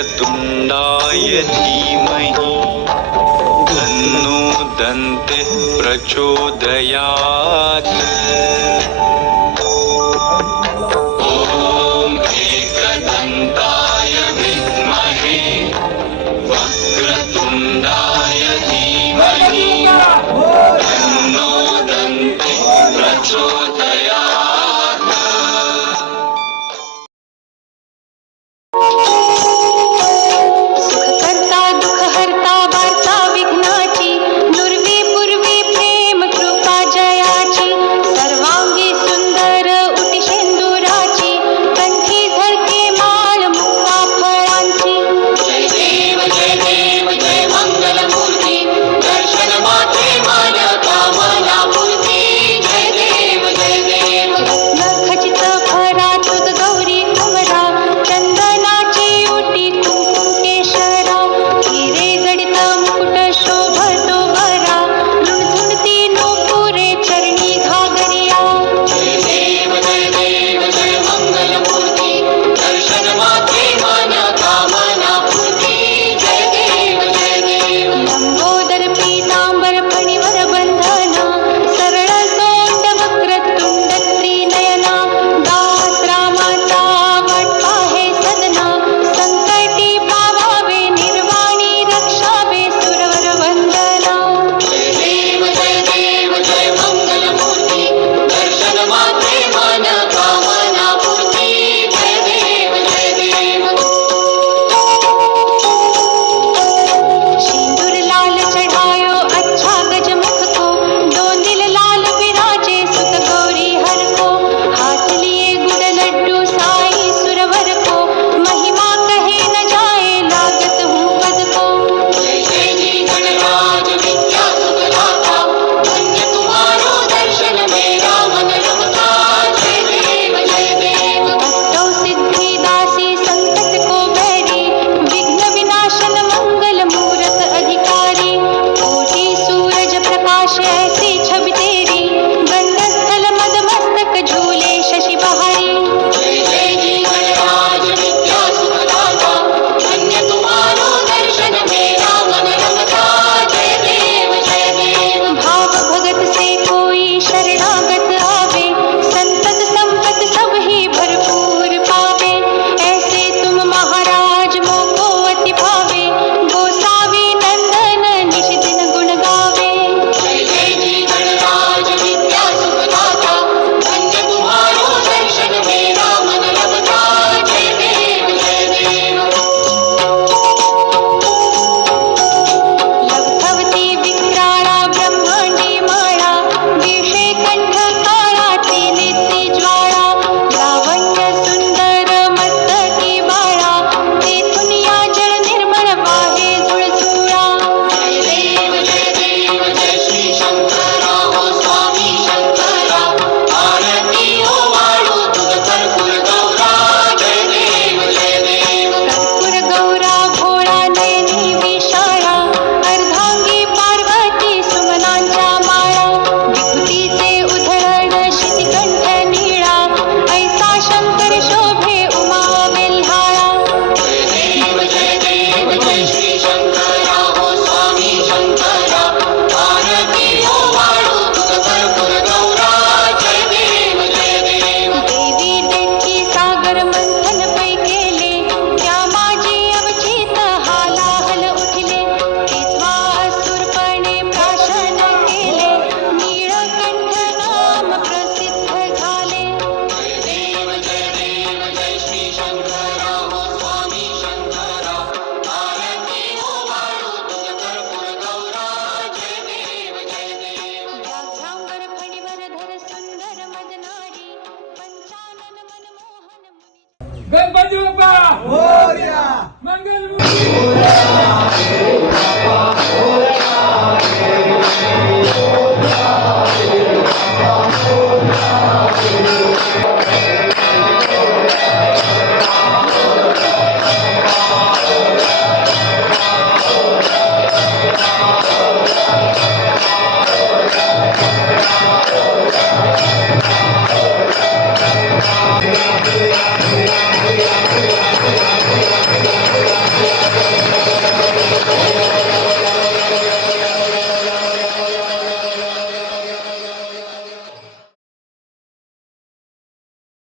वक्रतुण्डाय धीमहि तन्नो दन्तिः प्रचोदयात्। ॐ एकदन्ताय विद्महे वक्रतुण्डाय धीमहि तन्नो दन्तिः प्रचोदयात्। सुखकर्ता दुःखहर्ता वार्ता विघ्नाची नुर्वी पूर्वी प्रेम कृपा जयाची सर्वांगी सुंदर उटी शेंदुराची कंठी झळके माळ मुक्ता फळांची। जय देव जय मंगलमूर्ती दर्शन मात्रे मान कामना पूर्ती। जय देव खचित भरा तुझ गौरी कुमरा चंदनाची उटी कुंकुम केशरा हिरे जडित मुकुट शोभतो बरा झुणझुणती नूपुरे चरणी घागरिया। जय देव जय मंगलमूर्ती दर्शन मात्रे मान कामना पूर्ती। जय देव लंबोदर पीतांबर फणीवर बंधना सरळ सोंड वक्रतुंड त्रिनयना दास रामाचा वाट आहे सदना संकटी पावावे निर्वाणी रक्षावे सुरवर वंदना। जय देव जय मंगलमूर्ती दर्शन मात्रे मान कामना पूर्ती। जय देव सिंदूर लाल चढ़ायो अच्छा गजमुख को दोंदिल लाल विराजे सुत गौरी हर को हाथ लिए गुड़ लड्डू साई सुरवर को महिमा कहे न जाए लागत हूँ पद को। जय जी गणराज विद्या सुखदाता धन्य तुम्हारो दर्शन मेरा मन रमता। जय देव भक्तों सिद्धि दासी संकट को बैरी विघ्न विनाशन मंगल मूरत अधिकारी कोटि सूरज प्रकाश ऐसी छवि तेरी गंधस्थल मद मस्तक झूले शशि बहारी। जय जी गणराज विद्या सुखदाता धन्य तुम्हारो दर्शन मेरा मन रमता। जय देव भाव भगत से कोई शरणागत आवे संतत संपत सब ही भरपूर पावे ऐसे तुम महाराज मोको अति भावे गोसावी नंदन निश दिन गुण गावे। जय जी गणराज विद्या सुखदाता धन्य तुम्हारो दर्शन मेरा मन रमता। जय देव लवथवती विक्राळा ब्रह्मांडी माळा विषे कंठ काळा ती नित्य ज्वाळा लावण्य सुंदर मस्तकी बाळा तेथून या जळ निर्मळ वाहे जुळजुळा। जय देव जय श्री शंकरा हो स्वामी शंकरा आरती ओ वाळू तुझ कर्पूर गौरा। जय देव कर्पूर गौरा भोळा नयनी विशाळा अर्धांगी पार्वती सुमनांच्या माळा विभूतीचे उधरण शितिकंठ निळा ऐसा शंकर शोभे उमा वेल्हाळा। जय देव जय श्री शंकरा हो स्वामी शंकरा आरती ओ वाळू तुझ कर्पूर गौरा। जय देव देवी डेक्की सागर मंथन पै केले त्या माझी अवचित हालाहल उठले तेथवा असुरपणे प्राशन केले नीळकंठ नाम प्रसिद्ध झाले। जय देव जय श्री शंकरा हो स्वामी शंकरा आरती ओ वाळू तुझ कर्पूर गौरा। जय देव व्याघ्रांबर फणीवर धर सुंदर मदनारी पंचानन मनमोहन मुनी। गणपती बाप्पा मोरया मंगल